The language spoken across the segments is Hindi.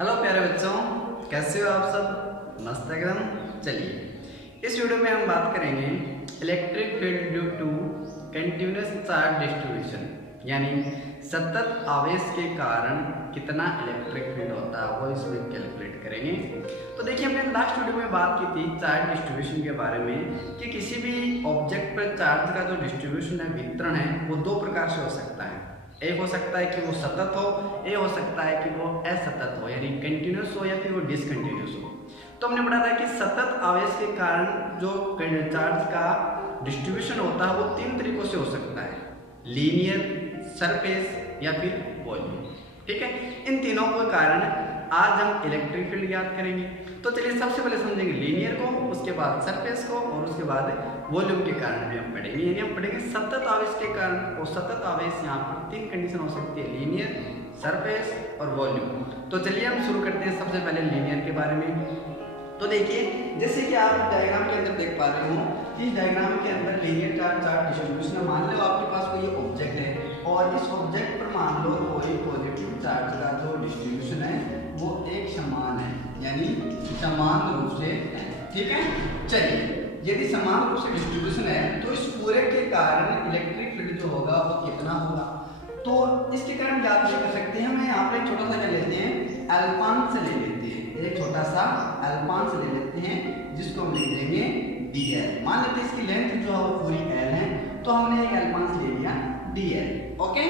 हेलो प्यारे बच्चों, कैसे हो आप सब? मस्त एकदम। चलिए इस वीडियो में हम बात करेंगे electric field due to continuous charge distribution, यानी सतत आवेश के कारण कितना इलेक्ट्रिक फील्ड होता है वो इसमें कैलकुलेट करेंगे। तो देखिए, हमने लास्ट वीडियो में बात की थी चार्ज डिस्ट्रीब्यूशन के बारे में कि किसी भी ऑब्जेक्ट पर चार्ज का जो डिस्ट्रीब्यूशन है, वितरण है, वो दो प्रकार से हो सकता है। एक हो सकता है कि वो सतत हो, एक हो सकता है कि वो असतत हो, यानी कंटिन्यूस हो या फिर वो डिसकंटिन्यूस हो। तो हमने पढ़ा था कि सतत आवेश के कारण जो चार्ज का डिस्ट्रीब्यूशन होता है वो तीन तरीकों से हो सकता है: लीनियर, सरफेस या फिर वॉल्यूम। ठीक है, इन तीनों के कारण आज हम इलेक्ट्रिक फील्ड ज्ञात करेंगे। तो चलिए सबसे पहले समझेंगे लीनियर को, उसके बाद सरफेस को और उसके बाद वॉल्यूम के कारण भी हम पढ़ेंगे। यानी हम पढ़ेंगे सतत आवेश के कारण। और सतत आवेश यहाँ पर तीन कंडीशन हो सकती है: लीनियर, सरफेस और वॉल्यूम। तो चलिए हम शुरू करते हैं सबसे पहले लीनियर के बारे में। तो देखिए, जैसे कि आप डायग्राम के अंदर देख पा रहे हो कि डायग्राम के अंदर लीनियर चार्ज डिस्ट्रीब्यूशन है। मान लो आपके पास कोई ऑब्जेक्ट है और इस ऑब्जेक्ट पर मान लो कोई पॉजिटिव चार्ज का जो डिस्ट्रीब्यूशन है वो एक समान है, यानी समान रूप से है। ठीक है, चलिए यदि समान रूप से डिस्ट्रीब्यूशन है तो इस पूरे के कारण इलेक्ट्रिक फील्ड जो होगा वो कितना होगा, तो इसके कारण ज्ञात नहीं कर सकते हैं। हम यहाँ पे छोटा सा क्या लेते हैं, अल्पांश ले लेते हैं, एक छोटा सा अल्पांश ले लेते हैं जिसको हम लिख देंगे dl। मान लेते हैं इसकी लेंथ जो है वो पूरी l है, तो हमने एक अल्पांश ले लिया dl। ओके,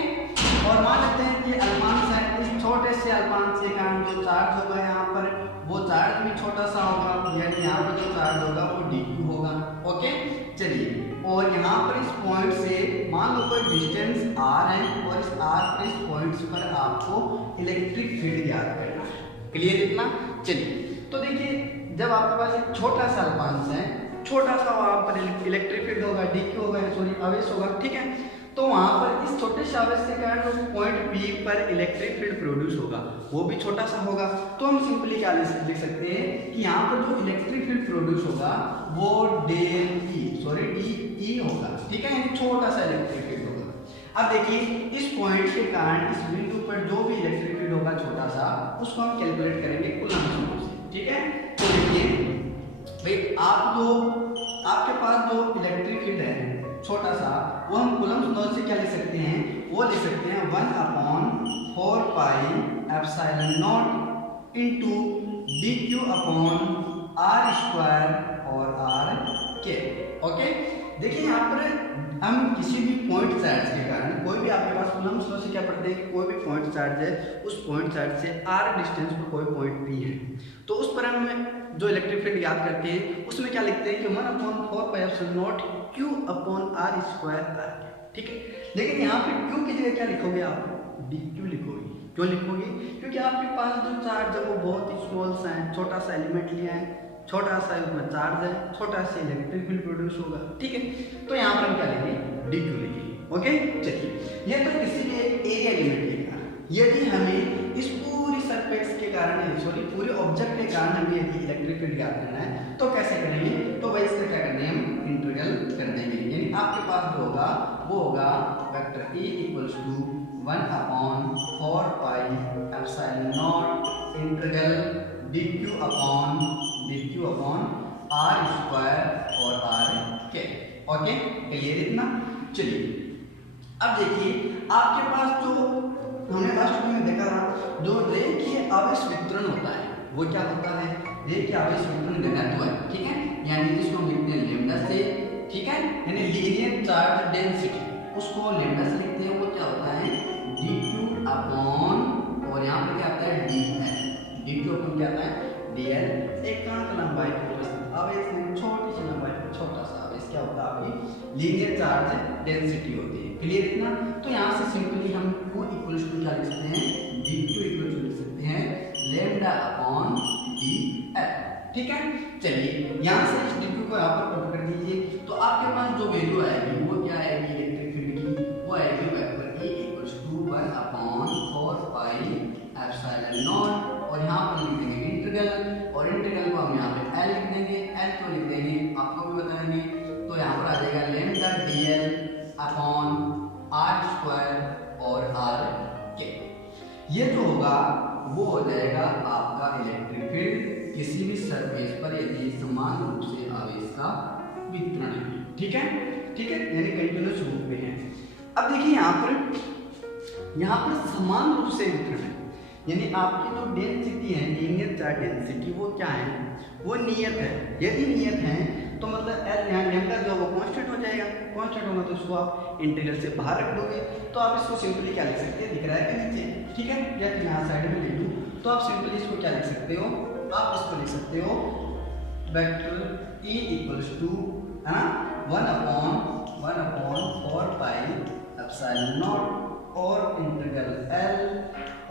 और मान लेते हैं कि अल्पांश है, इस छोटे से अल्पांश के कारण जो चार्ज होगा यहाँ पर वो चार्ज भी छोटा सा होगा, यानी यहाँ पर जो चार्ज होगा वो dq होगा। ओके, चलिए, और यहाँ पर इस पॉइंट से मान लो कोई डिस्टेंस r है और इस r पर इस पॉइंट्स पर आपको इलेक्ट्रिक फील्ड ज्ञात करना है। क्लियर इतना? चलिए, तो देखिए, जब आपके पास एक छोटा सा अल्पांश है, छोटा सा वहाँ पर इलेक्ट्रिक फील्ड होगा, dq होगा, सॉरी आवेश होगा। ठीक है, तो वहाँ पर इस छोटे से आवेश के कारण जो पॉइंट P पर इलेक्ट्रिक फील्ड प्रोड्यूस होगा वो भी छोटा सा होगा। तो हम सिंपली क्या लिख सकते हैं कि यहाँ पर जो इलेक्ट्रिक फील्ड प्रोड्यूस होगा वो डी होगा। ठीक है, यानी छोटा सा इलेक्ट्रिक फील्ड होगा। अब देखिए, इस पॉइंट के कारण इस बिंदु पर जो भी इलेक्ट्रिक फील्ड होगा छोटा सा, उसको हम कैलकुलेट करेंगे कूलम्ब लॉ से। ठीक है, तो देखिए भाई, आपके पास जो इलेक्ट्रिक फील्ड है छोटा सा, वो हम कूलम्ब लॉ से क्या लिख सकते हैं, वो लिख सकते हैं 1/4 pi epsilon naught into dq upon r square और r के। ओके, देखिए यहाँ पर हम किसी भी पॉइंट चार्ज के कारण, कोई भी आपके पास कूलम्ब लॉ से क्या पढ़ते हैं कि कोई भी पॉइंट चार्ज है, उस पॉइंट चार्ज से r डिस्टेंस पर कोई पॉइंट P है, तो उस पर हम जो इलेक्ट्रिक फील्ड याद करते हैं उसमें क्या लिखते हैं कि 1/4 pi epsilon not q upon r square r। ठीक है, लेकिन यहाँ पे q की जगह क्या लिखोगे आप, dq लिखोगे। क्यों लिखोगे? क्योंकि आपके पास जो चार्ज है वो बहुत ही स्मॉल सा है, छोटा सा एलिमेंट लिया है, छोटा सा उसमें चार्ज है, छोटा सा इलेक्ट्रिक फील्ड प्रोड्यूस होगा। ठीक है, तो यहाँ पर हम क्या लेंगे, dq लेंगे। ओके, चलिए, ये तो किसी भी एक एरिया एलिमेंट के कारण। यदि हमें इस पूरी सरफेस के कारण, सॉरी पूरे ऑब्जेक्ट के कारण हमें यदि इलेक्ट्रिक फील्ड ज्ञात करना है तो कैसे करेंगे, तो वही इसका क्या करना है, हम इंटीग्रल कर देंगे। यानी आपके पास जो होगा वो होगा vector E equals to 1/4 pi epsilon naught integral dq upon r square और r के। ओके, क्लियर इतना? चलिए, अब देखिए, आपके पास जो हमने लास्ट में देखा था, जो रेखीय आवेश वितरण होता है वो क्या होता है, रेखीय आवेश वितरण घनत्व है। ठीक है, यानी जिसको हम लिखते हैं लैम्डा से। ठीक है, यानी लीनियर चार्ज डेंसिटी, उसको लैम्डा से लिखते हैं। वो क्या होता है, dq अपॉन, और यहाँ पर क्या आता है, dl। dq अपॉन क्या आता है, dl। एक कांट लंबाई की उपस्थित आवेश में छोटी सी लंबाई पर छोटा सा आवेश क्या होता है, आपकी लीनियर चार्ज डेंसिटी होती है। क्लियर इतना? तो यहाँ से सिंपली हम q इक्वल्स टू क्या लिख सकते हैं, dq इक्वल्स टू लिख सकते हैं लैम्डा अपॉन dl। ठीक है, चलिए, यहाँ से इस dq को यहाँ पर पुट कर दीजिए, तो आपके पास जो वैल्यू आएगी वो क्या आएगी इलेक्ट्रिक फील्ड की, वो आएगी vector E equals to 1/4 pi epsilon naught, और यहाँ पर लिख देंगे इंटीग्रल, और इंटीग्रल को हम यहाँ पे L लिख देंगे, L को लिख देंगे, आपको भी बताएंगे, तो यहाँ पर आ जाएगा lambda dl upon r square और r के। ये जो होगा वो हो जाएगा आपका इलेक्ट्रिक फील्ड किसी भी सरफेस पर यदि समान रूप से आवेश का वितरण है। ठीक है, ठीक है, यानी कंटिन्यूअस रूप में है। अब देखिए यहाँ पर समान रूप से वितरण है, यानी आपकी जो डेंसिटी है, लीनियर चार्ज डेंसिटी, वो क्या है, वो नियत है। यदि नियत है तो मतलब एल यहाँ लैम्डा जो वो कांस्टेंट हो जाएगा, कांस्टेंट होगा तो उसको आप इंटीग्रल से बाहर रख दोगे, तो आप इसको सिंपली क्या लिख सकते हैं, दिख रहा है कि नीचे, ठीक है, या कि यहाँ साइड में लिख दूँ तो आप सिंपली इसको क्या लिख सकते हो, आप इसको लिख सकते हो वेक्टर E इक्वल्स टू है ना 1/4 पाई एप्सिलॉन नॉट और इंटीग्रल L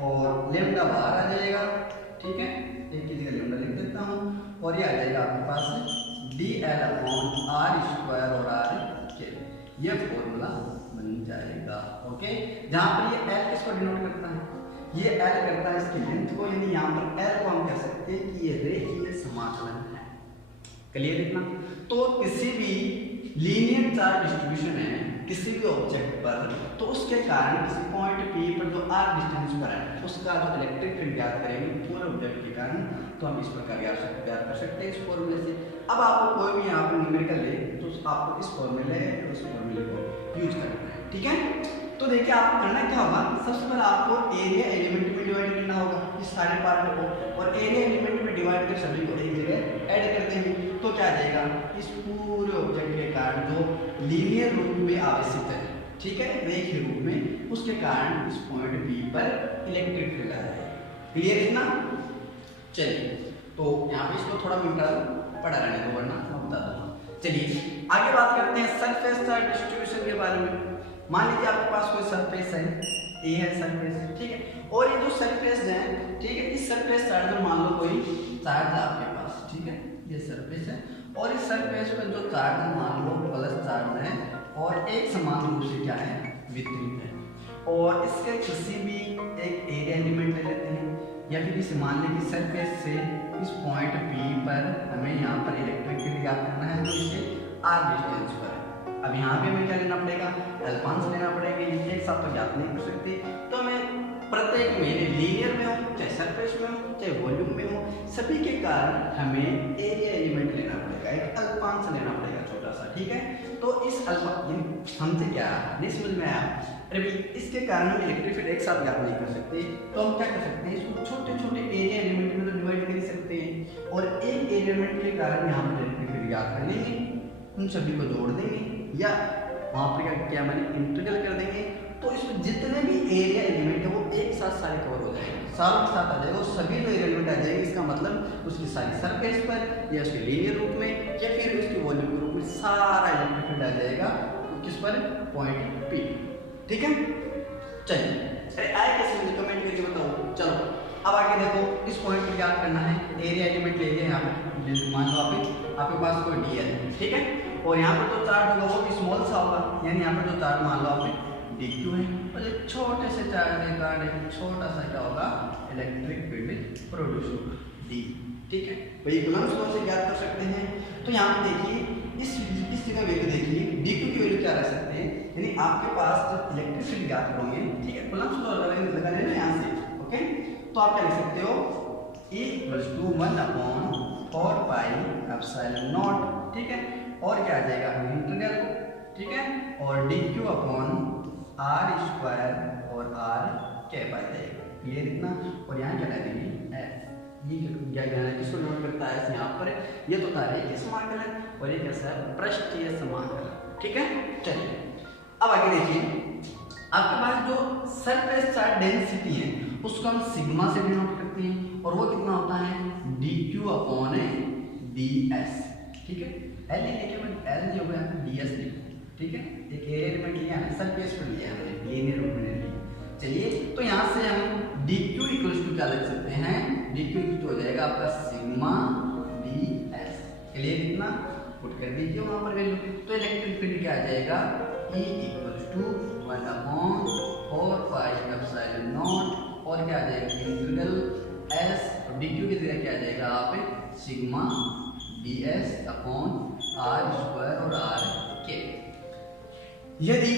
और लैम्डा बाहर आ जाएगा। ठीक है, एक की जगह लैम्डा लिख देता हूँ और ये आ जाएगा आपके पास dl/r² और r, ये फॉर्मूला बन जाएगा। ओके, जहाँ पर ये L किसको डिनोट करता है, ये L करता है इसकी लेंथ को, यानी यहाँ पर L को हम कह सकते हैं कि ये रेखीय समाकलन है। क्लियर इतना? तो किसी भी लीनियर चार्ज डिस्ट्रीब्यूशन है किसी भी ऑब्जेक्ट पर, तो उसके कारण किसी पॉइंट P पर जो r डिस्टेंस पर है उसका जो इलेक्ट्रिक फील्ड ज्ञात करेंगे पूरे ऑब्जेक्ट के कारण, तो हम इस प्रकार ज्ञात कर सकते हैं इस फॉर्मूले से। अब आपको कोई भी यहाँ पर न्यूमेरिकल ले तो आपको इस फॉर्मूले और इस फॉर्मूले को यूज करना है। ठीक है, तो देखिए आपको करना क्या होगा, सबसे पहले आपको एरिया एलिमेंट में डिवाइड करना होगा इस सारे पार्ट को, और एरिया एलिमेंट में डिवाइड कर सभी को एक जगह ऐड कर देंगे, तो क्या आ जाएगा, इस पूरे ऑब्जेक्ट के कारण जो लीनियर रूप में आवेशित है, ठीक है, रेखीय रूप में, उसके कारण इस पॉइंट P पर इलेक्ट्रिक फील्ड आ जाएगा। क्लियर है ना? चलिए, तो यहाँ पे इसको थोड़ा मिनट पढ़ा रहने दो वरना मैं बता दूंगा। चलिए आगे बात करते हैं सरफेस चार्ज डिस्ट्रीब्यूशन के बारे में। मान लीजिए आपके पास कोई सरफेस है, ये है सरफेस, ठीक है, और ये जो सरफेस है, ठीक है, इस सरफेस चार्ज में मान लो कोई चार्ज है आपके पास, ठीक है, ये सरफेस है और इस सरफेस पर जो चार्ज है मान लो प्लस चार्ज है और एक समान रूप से क्या है, वितरित है, और इसके किसी भी एक एरिया एलिमेंट ले लेते हैं, या फिर इसे मान लें कि सरफेस से इस पॉइंट P पर हमें यहाँ पर इलेक्ट्रिक फील्ड ज्ञात करना है, तो इसे r डिस्टेंस पर है। अब यहाँ पे हमें क्या लेना पड़ेगा, अल्फांस लेना पड़ेगा, ये एक साथ तो ज्ञात नहीं कर सकते, तो हमें प्रत्येक में लीनियर में हो चाहे सरफेस में हो चाहे वॉल्यूम में हो, सभी के कारण हमें एरिया एलिमेंट लेना पड़ेगा, एक अल्फांस लेना पड़ेगा छोटा सा। ठीक है, तो इस अल्फा हमसे क्या नहीं समझ में आया, अरे भाई इसके कारण हम इलेक्ट्रिक फील्ड एक साथ ज्ञात नहीं कर सकते, तो हम क्या कर सकते हैं, इसको छोटे छोटे एरिया एलिमेंट में तो डिवाइड कर सकते हैं, और एक एलिमेंट के कारण यहाँ पर इलेक्ट्रिक फील्ड ज्ञात कर लेंगे, उन सभी को जोड़ देंगे या वहाँ पर क्या मैंने इंटीग्रल कर देंगे, तो इसमें जितने भी एरिया एलिमेंट है वो एक साथ सारे कवर हो जाएंगे, सारों के साथ आ जाएगा, सभी जो एरिया एलिमेंट आ जाएंगे, इसका मतलब उसकी सारी सरफेस पर या उसके लीनियर रूप में या फिर उसके वॉल्यूम के रूप में सारा इलेक्ट्रिक फील्ड आ जाएगा किस पर, पॉइंट P। ठीक है, चलिए, अरे आए कैसे मुझे कमेंट करके बताओ। चलो अब आगे देखो, इस पॉइंट पर क्या करना है, एरिया एलिमेंट ले लिया यहाँ पे, मान लो आपके पास कोई डी है, ठीक है, और यहाँ पर जो चार्ज होगा वो भी स्मॉल सा होगा, यानी यहाँ पर जो चार्ज मान लो आपने dq है, और एक छोटे से चार्ज के कारण एक छोटा सा क्या होगा, इलेक्ट्रिक फील्ड प्रोड्यूस होगा d। ठीक है, वही कूलम्ब्स लॉ से ज्ञात कर सकते हैं। तो यहाँ पे देखिए इस जगह वैल्यू देखिए, dq की वैल्यू क्या रख सकते हैं, यानी आपके पास जब इलेक्ट्रिक फील्ड ज्ञात करोगे, ठीक है, कूलम्ब्स लॉ लगा लेना यहाँ से, ओके, तो आप क्या लिख सकते हो, E = 1/4 पाई एप्सिलॉन नॉट, ठीक है, और क्या आ जाएगा इंटीग्रल, ठीक है, और dq अपॉन r² और r कैप आ जाएगा। क्लियर इतना? और यहाँ क्या लगेगी s, ये क्या कहना है, किसको नोट करता है यहाँ पर, ये तो था रेखीय समाकलन और ये कैसा है, पृष्ठीय समाकलन। ठीक है, चलिए अब आगे देखिए, आपके पास जो सरफेस चार्ज डेंसिटी है उसको हम सिग्मा से डिनोट करते हैं, और वो कितना होता है, dq अपॉन ds। ठीक है, l लिखे मैं l जो है ds लिखो, ठीक है, एक एरिया एलिमेंट लिया है, सरफेस पर लिया है, लीनियर रूप में लिया। चलिए, तो यहाँ से हम dq इक्वल्स टू क्या लिख सकते हैं, dq इक्वल हो जाएगा आपका सिग्मा ds। क्लियर इतना? पुट कर दीजिए वहाँ पर वैल्यू, तो इलेक्ट्रिक फील्ड क्या आ जाएगा, E = 1/4 पाई एप्सिलॉन नॉट, और क्या आ जाएगा इंटीग्रल s, और dq की जगह क्या आ जाएगा आप सिग्मा ds अपॉन r² और r के। यदि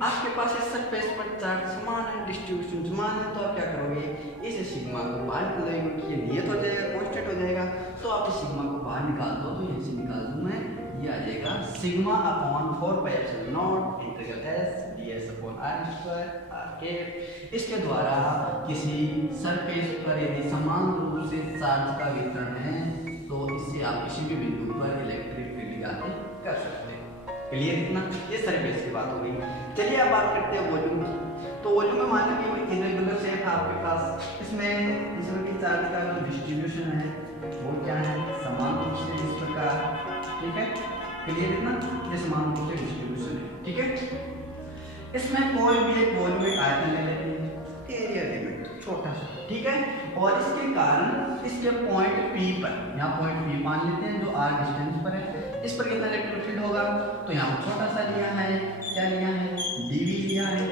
आपके पास इस सरफेस पर चार्ज समान है, डिस्ट्रीब्यूशन समान है, तो आप क्या करोगे, इस सिग्मा को बाहर निकालोगे क्योंकि ये नियत हो जाएगा, कांस्टेंट हो जाएगा। तो आप इस सिग्मा को बाहर निकाल दो, तो यहाँ से निकाल दूँ मैं, ये आ जाएगा sigma upon 4 pi epsilon naught integral s ds upon r square r cap. इसके द्वारा किसी सरफेस पर यदि समान रूप से चार्ज का वितरण है तो इससे आप किसी भी बिंदु पर इलेक्ट्रिक फील्ड ज्ञात कर सकते हैं। क्लियर इतना, ये सरफेस की बात हो गई। चलिए अब बात करते हैं वॉल्यूम की। तो वॉल्यूम में मान लीजिए इरेगुलर शेप है आपके पास, इसमें की चार्ज का जो डिस्ट्रीब्यूशन है वो क्या है, समान रूप से इस प्रकार, ठीक है। क्लियर इतना, ये समान रूप से डिस्ट्रीब्यूशन है, ठीक है। इसमें कोई भी एक वॉल्यूम एक आयतन ले लेते हैं, एरिया एलिमेंट छोटा सा, ठीक है। और इसके कारण इसके पॉइंट P पर, यहाँ पॉइंट P मान लेते हैं जो r डिस्टेंस पर है, इस पर कितना इलेक्ट्रिक फील्ड होगा, तो यहाँ छोटा सा लिया है, क्या लिया है, dv लिया है,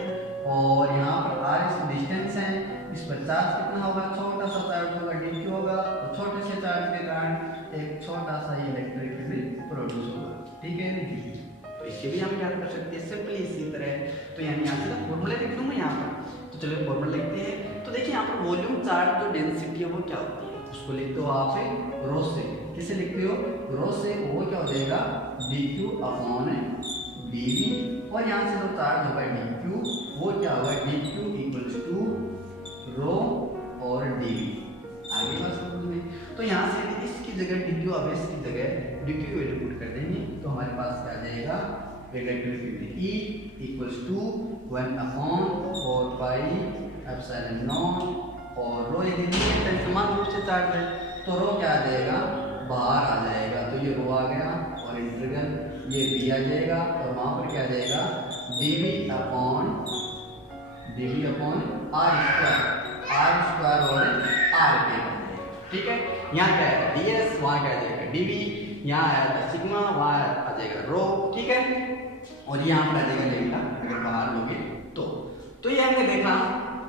और यहाँ पर r इस डिस्टेंस है, इस पर चार्ज कितना होगा, छोटा सा चार्ज होगा, dq होगा, तो छोटे से चार्ज के कारण एक छोटा सा इलेक्ट्रिक फील्ड प्रोड्यूस होगा, ठीक है। तो इसके भी हम याद कर सकते हैं सिंपली इसी तरह। तो यानी यहाँ से फॉर्मूला लिख दूँ मैं यहाँ पर, तो चलिए फॉर्मूला लिखते हैं। तो देखिए यहाँ पर वॉल्यूम चार्ज जो डेंसिटी है वो क्या होती है, उसको लिखते हो आप रो से, किसे लिखते हो, रो से, वो क्या हो जाएगा dq अपॉन dv, और यहाँ से जो चार्ज होगा dq वो क्या होगा, dq इक्वल्स टू रो और dv। आगे बात समझ में, तो यहाँ से इसकी जगह dq, अब इसकी जगह dq की वैल्यू पुट कर देंगे, तो हमारे पास क्या आ जाएगा, electric field E equals to 1 upon 4 pi epsilon naught, और रो यदि समान रूप से चार्ज है तो रो क्या आ जाएगा, बाहर आ जाएगा, तो ये रो आ गया, और इंटीग्रल ये b आ जाएगा, और वहाँ पर क्या आ जाएगा, dv अपॉन r स्क्वायर और r के, ठीक है। यहाँ क्या है ds, वहाँ क्या आ जाएगा dv, यहाँ आया सिग्मा, वहाँ आ जाएगा रो, ठीक है, और यहाँ पर आ जाएगा लेम्डा अगर बाहर लोगे तो ये हमने देखा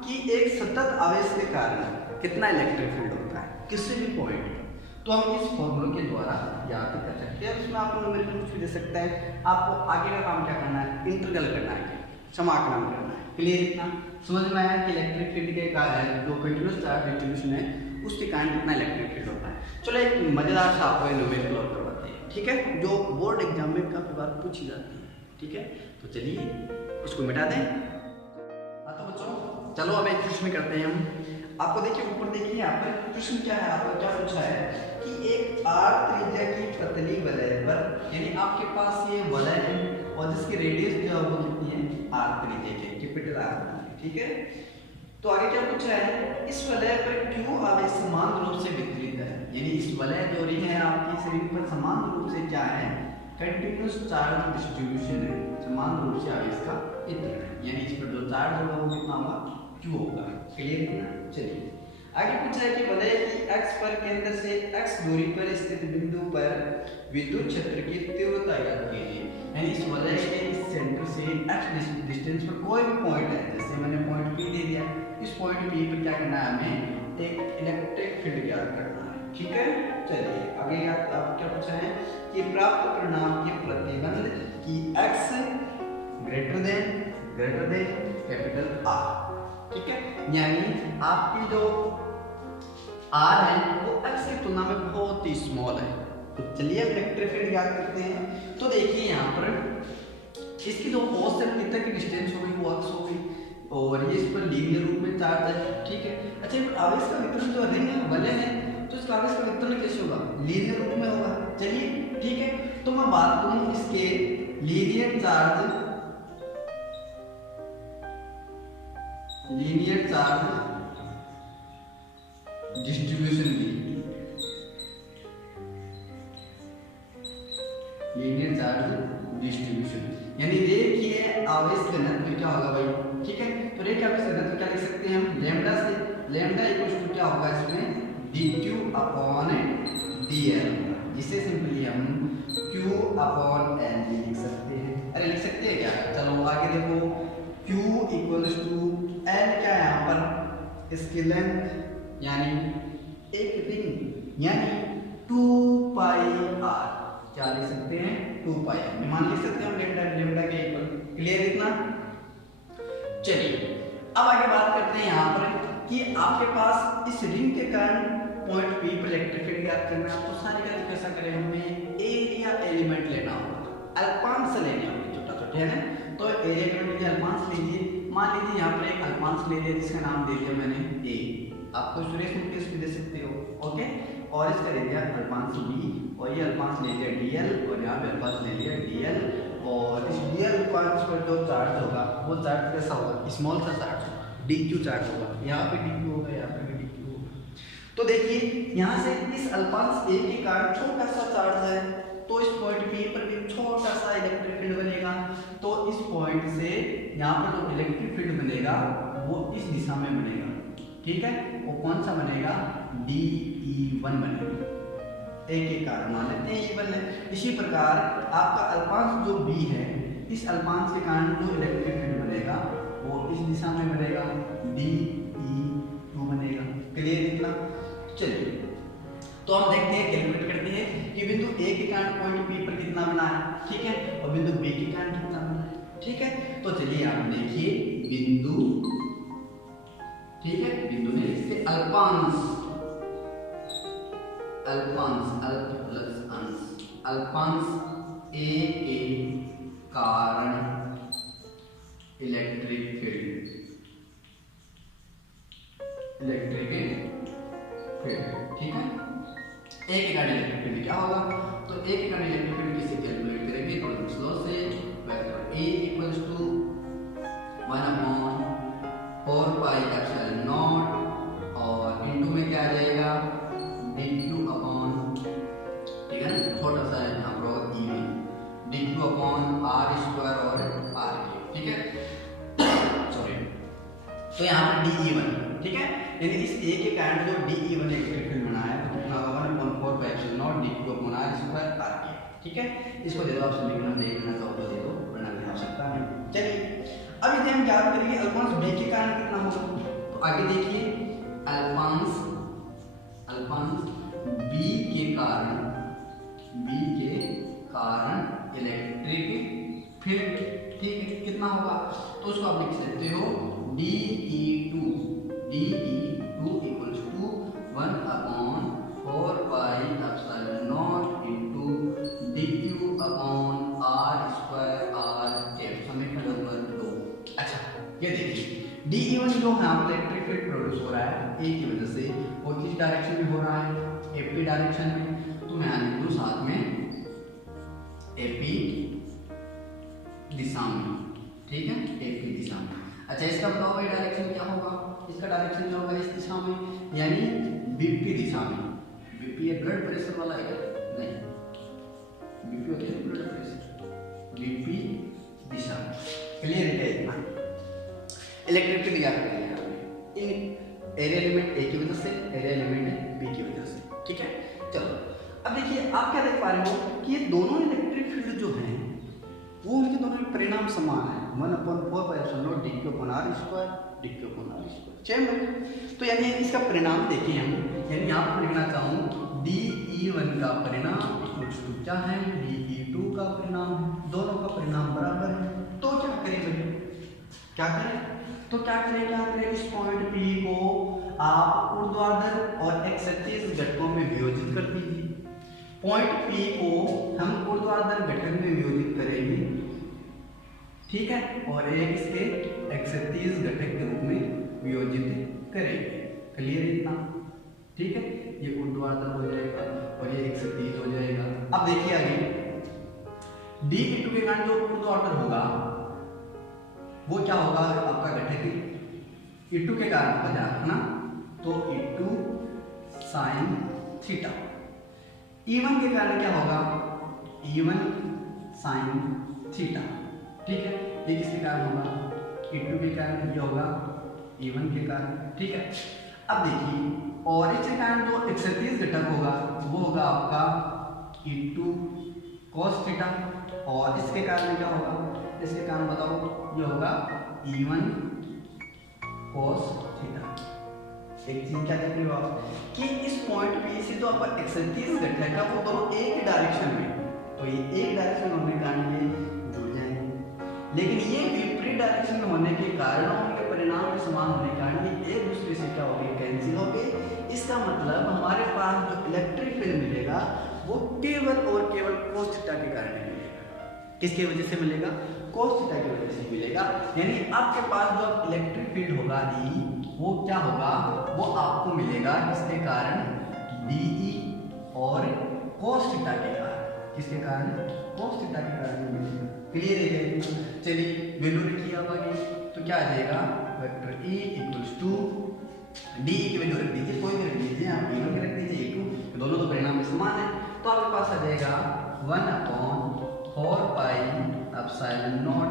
कि एक सतत आवेश के कारण कितना इलेक्ट्रिक फील्ड होता है किसी भी पॉइंट पर, तो हम इस फॉर्मूले के द्वारा याद कर सकते हैं। उसमें आपको न्यूमेरिकल कुछ भी दे सकता है, आपको आगे का काम क्या करना है, इंटीग्रल करना है, समाकलन करना है। क्लियर इतना समझ में आया कि इलेक्ट्रिक फील्ड के कारण जो कंटीन्यूअस चार्ज डिस्ट्रीब्यूशन है उसके कारण कितना इलेक्ट्रिक फील्ड होता है। चलो एक मजेदार सा आपको न्यूमेरिकल और करवाते हैं, ठीक है, जो बोर्ड एग्जाम में काफी बार पूछी जाती है, ठीक है। तो चलिए उसको मिटा दें। हाँ तो बच्चों चलो अब एक प्रश्न करते हैं हम। आपको देखिए ऊपर देखिए यहाँ पर प्रश्न क्या है, आपको क्या पूछा है कि एक r त्रिज्या की पतली वलय पर, यानी आपके पास ये वलय है और जिसकी रेडियस जो है वो कितनी है, r त्रिज्या की, कैपिटल R, ठीक है। तो आगे क्या पूछा है, इस वलय पर q आवेश समान रूप से वितरित है, यानी इस वलय जो रही है आपकी शरीर पर समान रूप से क्या है, कंटिन्यूअस चार्ज डिस्ट्रीब्यूशन है, समान रूप से आवेश का वितरण है, यानी इस पर जो चार्ज होगा वो कितना होगा, q होगा। क्लियर है ना। चलिए आगे पूछा है कि वलय की x पर केंद्र से x दूरी पर स्थित बिंदु पर विद्युत क्षेत्र की तीव्रता ज्ञात कीजिए, यानी इस वलय के इस सेंटर से x डिस्टेंस पर कोई भी पॉइंट है, जैसे मैंने पॉइंट P दे दिया, इस पॉइंट P पर क्या करना है, हमें एक इलेक्ट्रिक फील्ड ज्ञात करना है, ठीक है। चलिए आगे आप क्या पूछा है कि प्राप्त परिणाम के प्रतिबंध की x greater than capital R, ठीक है, यानी आपकी जो R है वो x की तुलना में बहुत ही स्मॉल है। तो चलिए अब इलेक्ट्रिक फील्ड ज्ञात करते हैं। तो देखिए यहाँ पर इसकी जो O से P तक की डिस्टेंस हो गई वो x हो गई, और ये इस पर लीनियर रूप में चार्ज है, ठीक है। अच्छा आवेश का वितरण जो रिंग है वलय है, तो इसका आवेश का वितरण कैसे होगा, लीनियर रूप में होगा। चलिए ठीक है, तो मैं बात करूं इसके लीनियर चार्ज डिस्ट्रीब्यूशन की, लीनियर चार्ज डिस्ट्रीब्यूशन, यानी रेखीय आवेश घनत्व क्या होगा भाई, ठीक है। तो रेखीय आवेश घनत्व क्या लिख सकते हैं हम, लैम्डा से, लैम्डा इक्वल टू क्या होगा इसमें, dq अपॉन dl, जिसे सिंपली हम q अपॉन l भी लिख सकते हैं। अरे लिख सकते हैं क्या, चलो आगे देखो, q इक्वल्स टू l क्या है यहाँ पर, इसकी लेंथ यानी एक रिंग, यानी 2 पाई r, क्या लिख सकते हैं, 2 पाई r, मान लिख सकते हैं हम लेम्डा के इक्वल। क्लियर इतना। चलिए अब आगे बात करते हैं यहाँ पर कि आपके पास इस रिंग के कारण पॉइंट पी पर इलेक्ट्रिक फील्ड ज्ञात करना है। तो सारी का कैसा करें, हमें एरिया एलिमेंट लेना होगा, अल्पांश लेने होंगे छोटा छोटा, है ना। तो एरिया एलिमेंट के लिए अल्पांश लीजिए। मान लीजिए यहाँ पर एक अल्पांश ले लिया जिसका नाम दे दिया मैंने ए, आपको सुरेश मुकेश भी दे सकते हो, ओके। और इसका ले लिया अल्पांश बी, और ये अल्पांश ले लिया डीएल, और यहाँ पे अल्पांश ले लिया डीएल। और इस डीएल अल्पांश पर जो चार्ज होगा वो चार्ज कैसा होगा, स्मॉल सा चार्ज होगा, डीक्यू चार्ज होगा। यहाँ पे डीक्यू होगा, यहाँ पे भी डीक्यू होगा। तो देखिए यहाँ से इस अल्पांश ए के कारण छोटा सा चार्ज है, तो इस पॉइंट पी पर भी छोटा सा इलेक्ट्रिक फील्ड बनेगा। तो इस पॉइंट से यहाँ पर जो इलेक्ट्रिक फील्ड बनेगा वो इस दिशा में बनेगा, ठीक है। वो कौन सा बनेगा, DE1 बनेगा, ए के कारण मान लेते हैं E1 है। इसी प्रकार आपका अल्पांश जो B है, इस अल्पांश के कारण जो इलेक्ट्रिक फील्ड बनेगा वो इस दिशा में बनेगा, DE2 बनेगा। क्लियर इतना। चलिए तो हम देखते हैं, कैलकुलेट करते हैं कि बिंदु ए के कारण पॉइंट बी पर कितना बना है, ठीक है, और बिंदु बी के कारण कितना बना है, ठीक है। तो चलिए आप देखिए बिंदु, ठीक है, बिंदु ने इससे अल्पांश, अल्पांश अल्प प्लस अंश, अल्पांश ए के कारण इलेक्ट्रिक फील्ड, इलेक्ट्रिक फील्ड, ठीक है। ए के कारण इलेक्ट्रिक फील्ड क्या होगा, तो ए के कारण इलेक्ट्रिक फील्ड किसे कैलकुलेट करेंगे, कॉलम्स लॉ से। Vector A equals to 1/4 pi epsilon naught, और इनटू में क्या आ जाएगा, dq अपॉन, ठीक है ना, छोटा सा है यहाँ पर E1, dq अपॉन r² और r, ठीक है, सॉरी। तो यहाँ पर DE1, ठीक है, यानी इस ए के कारण जो DE1 इलेक्ट्रिक फील्ड बना है तो कितना होगा, 1/4 pi epsilon not dq upon r² r, ठीक है। इसको दे दो, आप समीकरण देखना चाहो तो दे दो, वरना की आवश्यकता नहीं। चलिए अब इसे हम ज्ञात करेंगे अल्पांश बी के कारण कितना होगा। तो आगे देखिए अल्पांश, अल्पांश बी के कारण, बी के कारण इलेक्ट्रिक फील्ड, ठीक है, कितना होगा, तो उसको आप लिख सकते हो DE2 equals to 1/4 pi epsilon naught into dq upon r² r cap, समीकरण नंबर 2। अच्छा ये देखिए DE1 जो यहाँ पर इलेक्ट्रिक फील्ड प्रोड्यूस हो रहा है ए की वजह से, वो किस डायरेक्शन में हो रहा है, AP डायरेक्शन में। तो मैं यहाँ लिख दूँ साथ में AP दिशा में, ठीक है, AP दिशा में। अच्छा इसका बताओ ये डायरेक्शन क्या होगा, इसका डायरेक्शन जो होगा इस दिशा में, यानी BP दिशा में। BP ये ब्लड प्रेशर वाला है, नहीं BP होता है ब्लड प्रेशर, BP दिशा। क्लियर है इतना। इलेक्ट्रिक फील्ड ज्ञात करेंगे इन एरिया एलिमेंट ए की वजह से, एरिया एलिमेंट बी की वजह से, ठीक है। चलो अब देखिए आप क्या देख पा रहे हो कि ये दोनों इलेक्ट्रिक फील्ड जो हैं वो उनके दोनों के परिणाम समान है, 1/4 pi epsilon not dq upon r², dq upon r², same है। तो यानी इसका परिणाम देखिए हम, यानी यहाँ पर लिखना चाहूँ DE1 का परिणाम इक्वल्स टू क्या है, DE2 का परिणाम है, दोनों का परिणाम बराबर है। तो क्या करें भाई, क्या करें, तो क्या करें, इस पॉइंट P को आप ऊर्ध्वाधर और क्षैतिज घटकों में वियोजित कर दीजिए। पॉइंट P को हम ऊर्ध्वाधर घटक में वियोजित करेंगे, ठीक है, और एक इसके क्षैतिज घटक के रूप में वियोजित करेंगे। क्लियर इतना, ठीक है, ये ऊर्ध्वाधर हो जाएगा और ये क्षैतिज हो जाएगा। अब देखिए आगे DE2 के कारण जो ऊर्ध्वाधर होगा वो क्या होगा, आपका घटक E2 के कारण होगा, ध्यान रखना, तो E2 sin थीटा। E1 के कारण क्या होगा, E1 sin थीटा, ठीक है, ये किसके कारण होगा, E2 के कारण, ये होगा E1 के कारण, ठीक है। अब देखिए और इसके कारण जो क्षैतिज घटक होगा वो होगा आपका E2 cos थीटा, और इसके कारण क्या होगा, इसके कारण बताओ, ये होगा E1 cos थीटा। एक चीज क्या देख रहे हो आप कि इस पॉइंट P से जो आपका क्षैतिज घटक है वो दोनों एक डायरेक्शन में, तो ये एक डायरेक्शन होने के कारण ये जुड़ जाएंगे, लेकिन ये विपरीत डायरेक्शन में होने के कारण उनके परिणाम के समान होने के कारण ये एक दूसरे से क्या हो गए, कैंसिल हो गए। इसका मतलब हमारे पास जो इलेक्ट्रिक फील्ड मिलेगा वो केवल और केवल cos थीटा के कारण मिलेगा। किसके वजह से मिलेगा, cos थीटा की वजह से मिलेगा। यानी आपके पास जो इलेक्ट्रिक फील्ड होगा E वो क्या होगा, वो आपको मिलेगा किसके कारण, DE और cos थीटा के कारण। किसके कारण, cos थीटा के कारण मिलेगा। क्लियर है? चलिए वैल्यू लिखिए आप आगे, तो क्या आ जाएगा, vector E equals to D की वैल्यू रख दीजिए, कोई भी रख दीजिए, आप वैल्यू रख दीजिए E2, दोनों तो परिणाम समान है। तो आपके पास आ जाएगा 1/4 पाई एप्सिलॉन नॉट,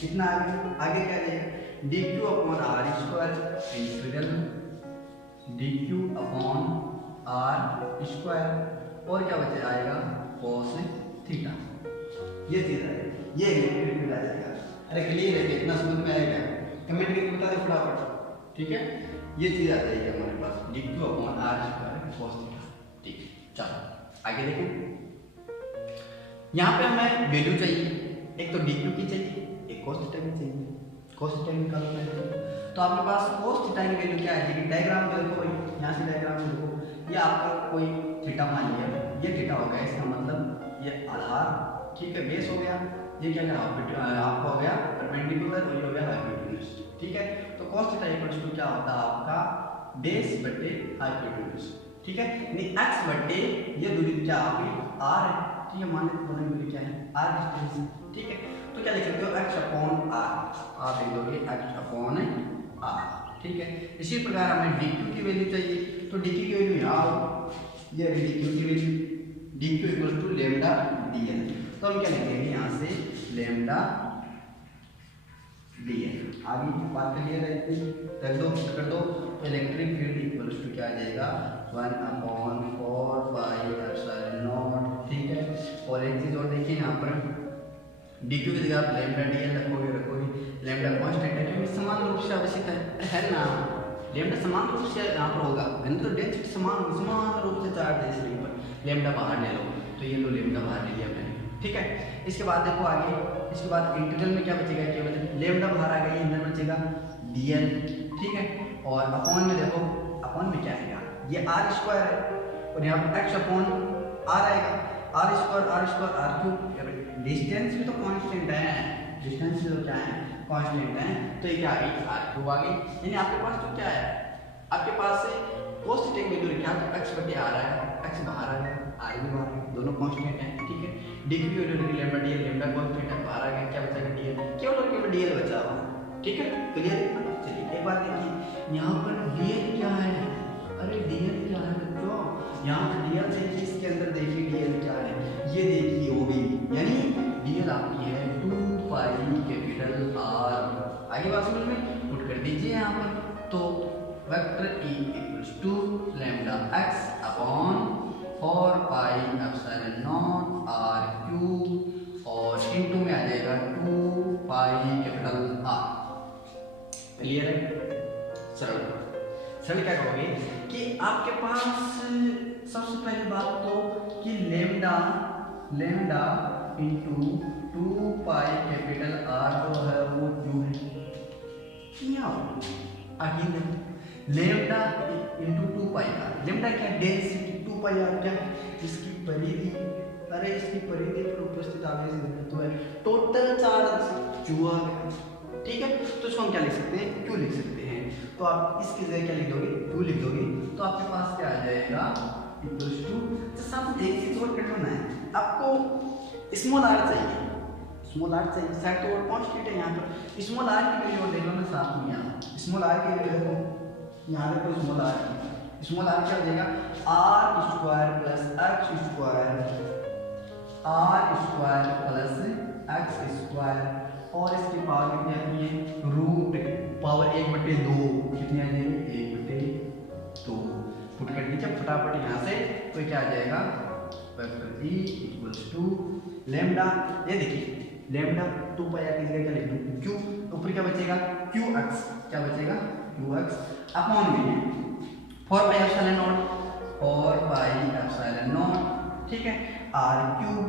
कितना आगे क्या आ जाएगा, dq upon r square integral dq upon r square, और क्या बचे आएगा cos थीटा। ये चीज है, ये इलेक्ट्रिक फील्ड आ जाएगा। अरे क्लियर है, इतना समझ में आएगा, कमेंट करके बता दे फटाफट, ठीक है। ये चीज आ जाएगी हमारे पास dq upon r square cos theta. ठीक है, चलो आगे देखें। यहाँ पे हमें वैल्यू चाहिए, एक तो dq की चाहिए, एक cos थीटा की चाहिए। cos थीटा निकालना है तो आपके पास cos थीटा की वैल्यू क्या आ जाएगी, डायग्राम में देखो भाई, यहाँ से डायग्राम में देखो, ये आपका कोई थीटा मान लिया, ये थीटा हो गया, इसका मतलब ये आधार, ठीक है, बेस हो गया, ये क्या आपका हो गया परपेंडिकुलर, और ये हो गया हाइपोटेन्यूज, ठीक है। तो cos थीटा इक्वल्स टू क्या होता है आपका बेस बटे हाइपोटेन्यूज, ठीक है। यानी x बटे ये दूरी क्या आपकी r है, ठीक है, मान लेते दोनों दूरी क्या है r डिस्टेंस, ठीक है। तो क्या लिख सकते हो x अपॉन r, आप लिख दोगे x अपॉन r, ठीक है। इसी प्रकार हमें dq की वैल्यू चाहिए, तो dq की वैल्यू यहाँ ये dq की value dq equal to lambda dl, तो हम क्या लिखेंगे यहाँ से लैम्डा dl, आगे की बात कर लिया रख दो कर दो, तो इलेक्ट्रिक फील्ड इक्वल्स टू क्या आ जाएगा 1/4 पाई एप्सिलॉन नॉट, ठीक है। और एक चीज और देखिए यहाँ पर dq की जगह आप लैम्डा dl रखोगे, लैम्डा कांस्टेंट है क्योंकि समान रूप से आवश्यक है ना, लैम्डा समान रूप से यहाँ पर होगा, तो डेंसिटी समान रूप से चार्ज है, इसलिए पर लैम्डा बाहर ले लो, तो ये लो लैम्डा बाहर ले लिया मैंने, ठीक है। इसके बाद देखो आगे, इसके बाद इंटीग्रल में क्या बचेगा, केवल लैम्डा बाहर आ गई, अंदर बचेगा dl, ठीक है। और अपॉन में देखो, अपॉन में क्या आएगा, ये r स्क्वायर है, और यहाँ पर x अपॉन r आएगा, r square r cube, distance भी तो कांस्टेंट है, डिस्टेंस भी तो क्या है कांस्टेंट है, तो ये क्या आ गई r क्यूब आ गई। यानी आपके पास तो क्या है, आपके पास से cos थीटा की वैल्यू क्या है, x बटे r है, x बाहर आ गया, r भी बाहर है, दोनों कांस्टेंट हैं, ठीक है। dq की value lambda dl, lambda cos theta बाहर आ गया, क्या बचा dl, केवल और केवल dl बचा हुआ, ठीक है, क्लियर। चलिए एक बात देखिए, यहाँ पर dl क्या है, अरे dl क्या है बच्चों, यहाँ पर dl देखिए, इसके अंदर देखिए dl क्या है, ये देखिए हो गई, यानी dl आपकी है 2 पाई कैपिटल R, आगे बात समझ में, पुट कर दीजिए यहाँ पर, तो vector E equals to lambda x upon 4 pi epsilon naught r cube, और इनटू में आ जाएगा 2 पाई कैपिटल R, क्लियर है। सरल क्या कहोगे कि आपके पास सबसे पहली बात तो कि lambda into 2 pi capital R जो है वो क्यों है, आगे लैम्डा इंटू 2 पाई R, लैम्डा क्या डेंसिटी, 2 पाई R क्या इसकी परिधि, अरे इसकी परिधि पर उपस्थित आवेश घनत्व है, टोटल चार्ज Q आ गया, ठीक है। तो इसको हम क्या लिख सकते हैं, Q लिख सकते हैं, तो आप इसकी जगह क्या लिख दोगे, Q लिख दोगे, तो आपके पास क्या आ जाएगा इक्वल्स टू, तो सब एक चीज और करना है आपको, स्मॉल r चाहिए, स्मॉल r चाहिए, सेट तो और कांस्टेंट है, यहाँ पर स्मॉल r की वैल्यू ले लो ना साथ में, यहाँ स्मॉल r की वैल्यू देखो, यहाँ देखो स्मॉल r क्या हो जाएगा r square plus x square, r square plus x square, और इसकी पावर कितनी आती है, रूट पावर 1/2, कितनी आ जाएगी 1/2, पुट कर दीजिए फटाफट यहाँ से, तो क्या आ जाएगा vector E equals to lambda, ये देखिए लैम्डा 2 पाई की जगह क्या लिख दूं Q, ऊपर क्या बचेगा QX, क्या बचेगा QX अपॉन में 4 pi epsilon not, 4 pi epsilon not, ठीक है, R क्यूब,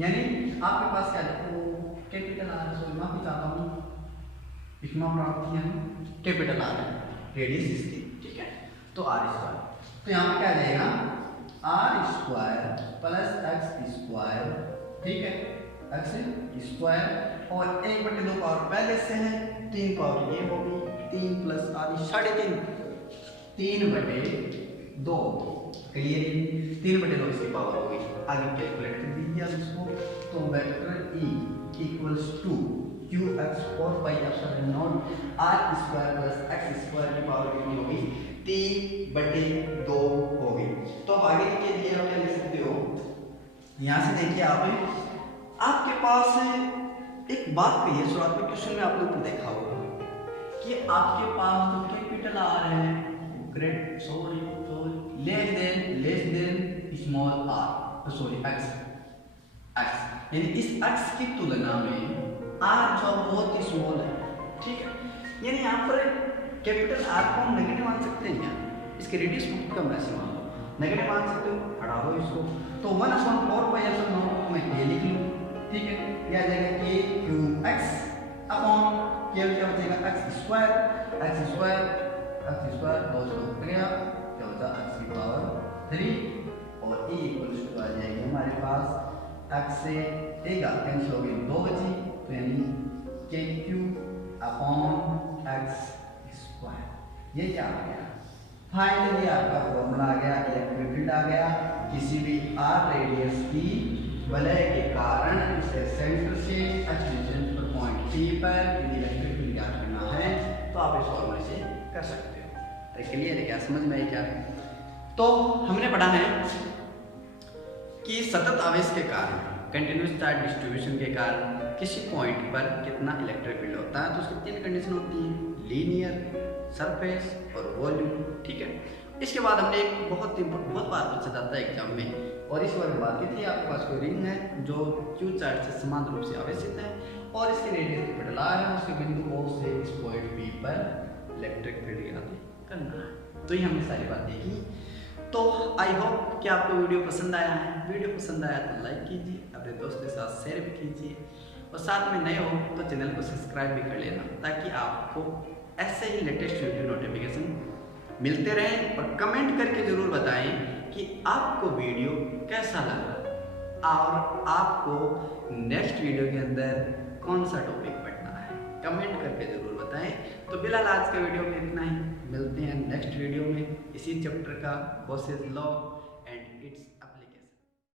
यानी आपके पास क्या लिखो कैपिटल R, सॉरी माफी चाहता हूँ इसमें प्राप्त किया कैपिटल आर है, रेडियस इसकी, ठीक है। तो आर स्क्वायर, तो यहाँ पे क्या आ जाएगा R square plus X square, ठीक है, एक्स स्क्वायर और 1/2 पावर पहले से है, 3 पावर ये होगी, 3 प्लस आधी 3.5, 3/2 क्लियर, 3/2 इसकी पावर होगी। आगे कैलकुलेट कर दीजिए आप इसको, तो vector E equals to Q X 4πε0 R square plus X square की पावर कितनी होगी 3/2 होगी। तो अब आगे के लिए आप क्या लिख सकते हो, यहाँ से देखिए आपके पास एक बात कही है शुरुआत में क्वेश्चन में आप लोगों ने देखा होगा कि आपके पास जो कैपिटल आर है great sorry less than small R, sorry X, यानी इस एक्स की तुलना में आर जो बहुत ही स्मॉल है, ठीक है। यानी यहाँ पर कैपिटल आर को हम नेगेटिव मान सकते हैं क्या, इसके रेडियस बहुत कम है, ऐसे मान लो नेगेटिव मान सकते हो, हटा दो इसको, तो 1/4πε0 मैं ये लिख लूँ, ठीक है। यह आ जाएगा के क्यू एक्स अपॉन क्या बचेगा एक्स स्क्वायर 2 से 2 गया, क्या होता है एक्स की पावर 3 और e इक्वल्स टू आ जाएगी हमारे पास एक्स से कैंसिल हो गई 2 बची, तो यानी के क्यू अपॉन एक्स स्क्वायर। ये क्या आ गया, फाइनली आपका फॉर्मूला आ गया, इलेक्ट्रिक फील्ड आ गया। किसी भी आर रेडियस की वलय के कारण इसे सेंटर से एक्स डिस्टेंस पर पॉइंट P पर यदि इलेक्ट्रिक फील्ड ज्ञात करना है तो आप इस फॉर्मूले से कर सकते हो। तो क्लियर है क्या, समझ में आई क्या? तो हमने पढ़ा है कि सतत आवेश के कारण, कंटिन्यूस चार्ज डिस्ट्रीब्यूशन के कारण किसी पॉइंट पर कितना इलेक्ट्रिक फील्ड होता है, तो उसकी 3 कंडीशन होती हैं, लीनियर, सरफेस और वॉल्यूम, ठीक है। इसके बाद हमने एक बहुत बार पूछा जाता है एग्जाम में, और इस बार बात की थी आपके पास कोई रिंग है जो क्यू चार्ज से समान रूप से आवेशित है और इसके रेडियस कैपिटल आर है, उसके बिंदु O से इस पॉइंट P पर इलेक्ट्रिक फील्ड ज्ञात करना है। तो ये हमने सारी बात देखी। तो आई होप कि आपको वीडियो पसंद आया है। वीडियो पसंद आया तो लाइक कीजिए, अपने दोस्त के साथ शेयर भी कीजिए, और साथ में नए हो तो चैनल को सब्सक्राइब भी कर लेना, ताकि आपको ऐसे ही लेटेस्ट वीडियो नोटिफिकेशन मिलते रहें। और कमेंट करके ज़रूर बताएं कि आपको वीडियो कैसा लगा और आपको नेक्स्ट वीडियो के अंदर कौन सा टॉपिक पढ़ना है, कमेंट करके ज़रूर बताएं। तो फिलहाल आज के वीडियो में इतना ही, मिलते हैं नेक्स्ट वीडियो में इसी चैप्टर का कोसेस लॉ